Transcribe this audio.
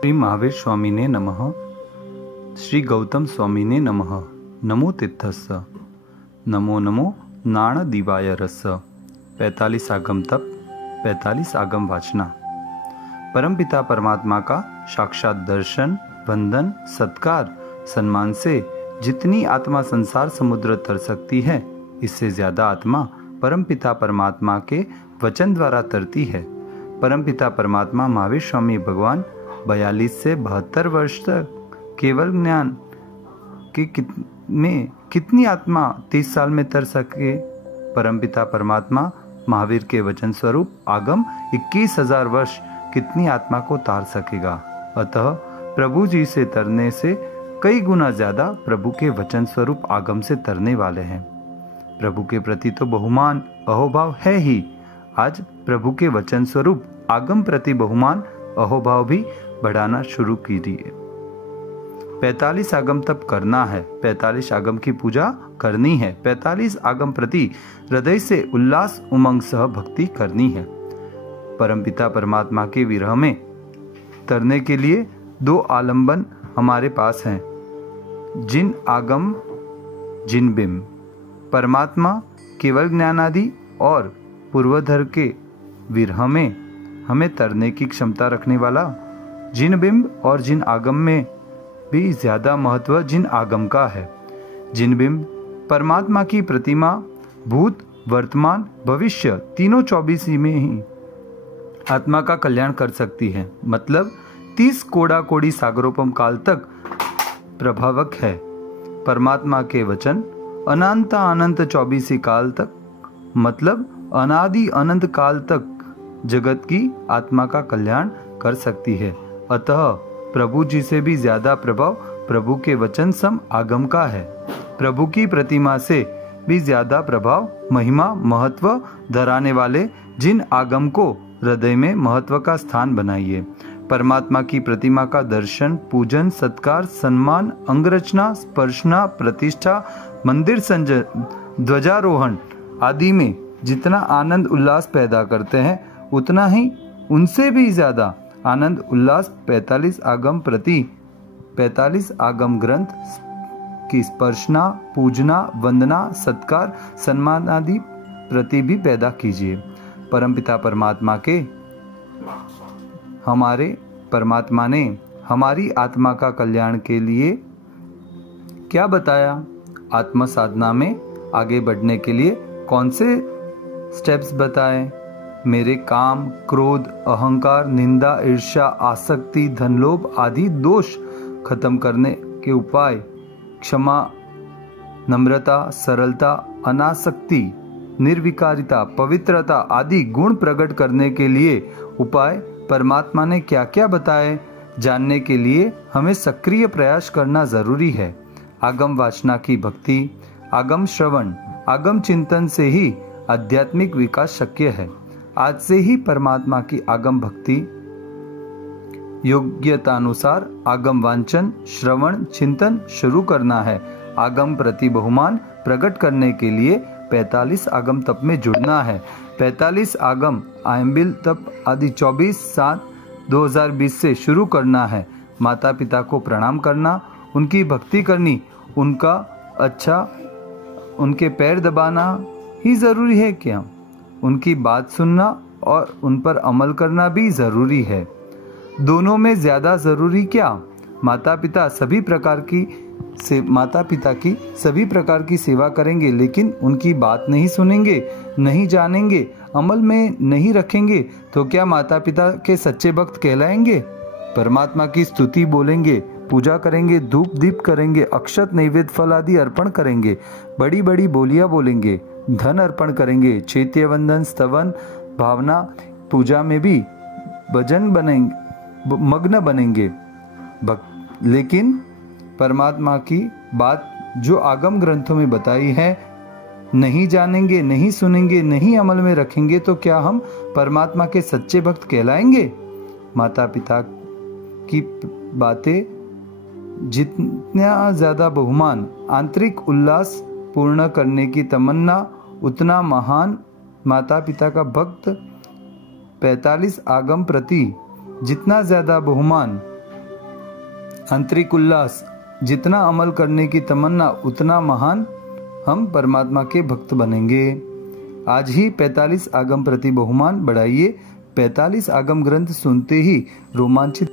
श्री महावीर स्वामिने नमः। श्री गौतम स्वामिने नमः। नमो तीर्थस्स। नमो नमो नाण दिवाय रस। 45 आगम तप, 45 आगम वाचना। परमपिता परमात्मा का साक्षात दर्शन, वंदन, सत्कार, सम्मान से जितनी आत्मा संसार समुद्र तर सकती है, इससे ज्यादा आत्मा परमपिता परमात्मा के वचन द्वारा तरती है। परमपिता परमात्मा महावीर स्वामी भगवान 42 से 72 वर्ष तक केवल ज्ञान के में कितनी आत्मा 30 साल में तर सके। परमपिता परमात्मा महावीर के वचन स्वरूप आगम 21,000 वर्ष कितनी आत्मा को तार सकेगा। अतः प्रभु जी से तरने से कई गुना ज्यादा प्रभु के वचन स्वरूप आगम से तरने वाले हैं। प्रभु के प्रति तो बहुमान अहोभाव है ही, आज प्रभु के वचन स्वरूप आगम प्रति बहुमान अहोभाव भी बढ़ाना शुरू कीजिए। 45 आगम तप करना है, 45 आगम की पूजा करनी है, 45 आगम प्रति हृदय से उल्लास उमंग सह भक्ति करनी है। परमपिता परमात्मा के विरह में तरने के लिए 2 आलंबन हमारे पास हैं, जिन आगम जिन बिंब। परमात्मा केवल ज्ञान आदि और पूर्वधर के विरह में हमें तरने की क्षमता रखने वाला जिन बिंब और जिन आगम में भी ज्यादा महत्व जिन आगम का है। जिन बिंब परमात्मा की प्रतिमा भूत, वर्तमान, भविष्य तीनों 24 में ही आत्मा का कल्याण कर सकती है, मतलब 30 कोड़ा कोड़ी सागरोपम काल तक प्रभावक है। परमात्मा के वचन अनंत अनंत 24 काल तक, मतलब अनादि अनंत काल तक जगत की आत्मा का कल्याण कर सकती है। अतः प्रभु जी से भी ज्यादा प्रभाव प्रभु के वचन सम आगम का है। प्रभु की प्रतिमा से भी ज्यादा प्रभाव, महिमा, महत्व धराने वाले जिन आगम को हृदय में महत्व का स्थान बनाइए। परमात्मा की प्रतिमा का दर्शन, पूजन, सत्कार, सम्मान, अंगरचना, स्पर्शना, प्रतिष्ठा, मंदिर संजय, ध्वजारोहण आदि में जितना आनंद उल्लास पैदा करते हैं, उतना ही उनसे भी ज्यादा आनंद उल्लास 45 आगम प्रति 45 आगम ग्रंथ की स्पर्शना, पूजना, वंदना, सत्कार, सम्मान आदि प्रति भी पैदा कीजिए। परमपिता परमात्मा के हमारे परमात्मा ने हमारी आत्मा का कल्याण के लिए क्या बताया? आत्म साधना में आगे बढ़ने के लिए कौन से स्टेप्स बताए? मेरे काम, क्रोध, अहंकार, निंदा, ईर्ष्या, आसक्ति, धनलोभ आदि दोष खत्म करने के उपाय, क्षमा, नम्रता, सरलता, अनासक्ति, निर्विकारिता, पवित्रता आदि गुण प्रकट करने के लिए उपाय परमात्मा ने क्या क्या बताए, जानने के लिए हमें सक्रिय प्रयास करना जरूरी है। आगम वाचना की भक्ति, आगम श्रवण, आगम चिंतन से ही आध्यात्मिक विकास शक्य है। आज से ही परमात्मा की आगम भक्ति योग्यतानुसार आगम वांचन, श्रवण, चिंतन शुरू करना है। आगम प्रति बहुमान प्रकट करने के लिए 45 आगम तप में जुड़ना है। 45 आगम आयम्बिल तप आदि 24/7/2020 से शुरू करना है। माता पिता को प्रणाम करना, उनकी भक्ति करनी, उनका अच्छा उनके पैर दबाना ही जरूरी है क्या? उनकी बात सुनना और उन पर अमल करना भी जरूरी है। दोनों में ज्यादा जरूरी क्या? माता पिता की सभी प्रकार की सेवा करेंगे, लेकिन उनकी बात नहीं सुनेंगे, नहीं जानेंगे, अमल में नहीं रखेंगे, तो क्या माता पिता के सच्चे भक्त कहलाएंगे? परमात्मा की स्तुति बोलेंगे, पूजा करेंगे, धूप दीप करेंगे, अक्षत नैवेद्य फल आदि अर्पण करेंगे, बड़ी बड़ी बोलियां बोलेंगे, धन अर्पण करेंगे, चैत्य वंदन, स्तवन, भावना, पूजा में भी भजन बनेंगे, मग्न बनेंगे। लेकिन परमात्मा की बात जो आगम ग्रंथों में बताई है नहीं जानेंगे, नहीं सुनेंगे, नहीं अमल में रखेंगे, तो क्या हम परमात्मा के सच्चे भक्त कहलाएंगे? माता पिता की बातें जितना ज्यादा बहुमान, आंतरिक उल्लास पूर्ण करने की तमन्ना, उतना महान माता पिता का भक्त 45 आगम प्रति जितना ज्यादा बहुमान आंतरिक उल्लास, जितना अमल करने की तमन्ना उतना महान हम परमात्मा के भक्त बनेंगे। आज ही 45 आगम प्रति बहुमान बढ़ाइए। 45 आगम ग्रंथ सुनते ही रोमांचित